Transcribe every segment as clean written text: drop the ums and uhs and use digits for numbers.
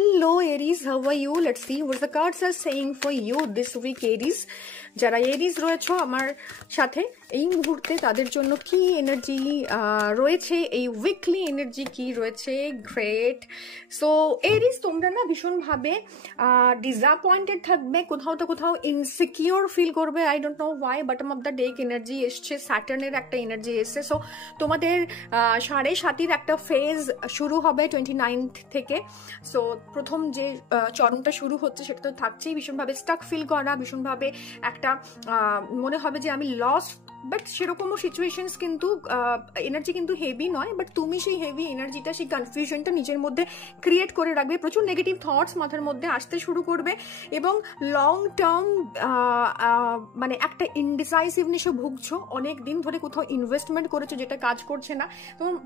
Hello Aries, how are you? Let's see what the cards are saying for you this week, Aries. যারা এরিজ রয়েছে আমার সাথে এই মুহূর্তে তাদের জন্য কি এনার্জি রয়েছে, এই উইকলি এনার্জি কি রয়েছে? গ্রেট। সো এরিজ, তোমরা না ভীষণভাবে ডিসঅ্যাপয়েন্টেড থাকবে, কোথাও ইনসিকিউর ফিল করবে। I don't know Y, bottom of the deck energy এসছে, স্যাটার্নের একটা এনার্জি এসছে। সো তোমাদের 7.5 একটা ফেজ শুরু হবে 29th থেকে। সো প্রথম যে চরণটা শুরু হচ্ছে সেটা তো থাকছেই, ভীষণভাবে স্টাক ফিল করা, ভীষণভাবে একটা মনে হবে যে আমি লস্ট, বাট সেরকমও সিচুয়েশনস কিন্তু এনার্জি কিন্তু হেভি নয়, বাট তুমি সেই হেভি এনার্জিটা, সেই কনফিউশনটা নিজের মধ্যে ক্রিয়েট করে রাখবে। প্রচুর নেগেটিভ থটস মাথার মধ্যে আসতে শুরু করবে এবং লং টার্ম মানে একটা ইনডিসাইসিভনেসে ভুগছো। অনেক দিন ধরে কোথাও ইনভেস্টমেন্ট করেছো যেটা কাজ করছে না,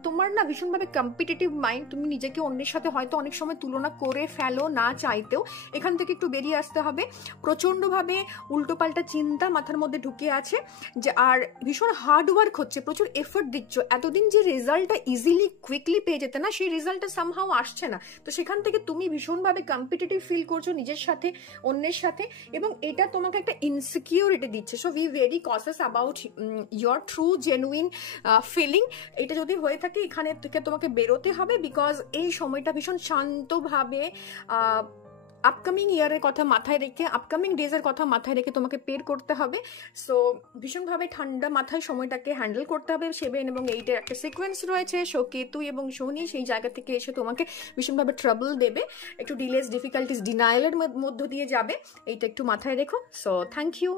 তোমার না ভীষণভাবে কম্পিটিটিভ মাইন্ড, তুমি নিজেকে অন্যের সাথে হয়তো অনেক সময় তুলনা করে ফেলো না চাইতেও। এখান থেকে একটু বেরিয়ে আসতে হবে। প্রচণ্ডভাবে উল্টোপাল্টা চিন্তা মাথার মধ্যে ঢুকে আছে যে, আর ভীষণ হার্ড ওয়ার্ক হচ্ছে, প্রচুর এফোর্ট দিচ্ছ। এতদিন যে রেজাল্টটা ইজিলি কুইকলি পেয়ে যেতে না, সেই রেজাল্টটা সামহাও আসছে না। তো সেখান থেকে তুমি ভীষণভাবে কম্পিটিটিভ ফিল করছো নিজের সাথে, অন্যের সাথে, এবং এটা তোমাকে একটা ইনসিকিউরিটি দিচ্ছে। So be very cautious about your true genuine feeling. এটা যদি হয়ে থাকে এখানে থেকে তোমাকে বেরোতে হবে, বিকজ এই সময়টা ভীষণ শান্তভাবে আপকামিং ইয়ারের কথা মাথায় রেখে, আপকামিং ডেজের কথা মাথায় রেখে তোমাকে পের করতে হবে। সো ভীষণভাবে ঠান্ডা মাথায় সময়টাকে হ্যান্ডেল করতে হবে। 7 এবং 8-এর একটা সিকোয়েন্স রয়েছে। সো কেতু এবং শনি সেই জায়গা থেকে এসে তোমাকে ভীষণভাবে ট্রাবল দেবে, একটু ডিলেস, ডিফিকাল্টিস, ডিনায়ালের মধ্য দিয়ে যাবে। এইটা একটু মাথায় রেখো। So thank you.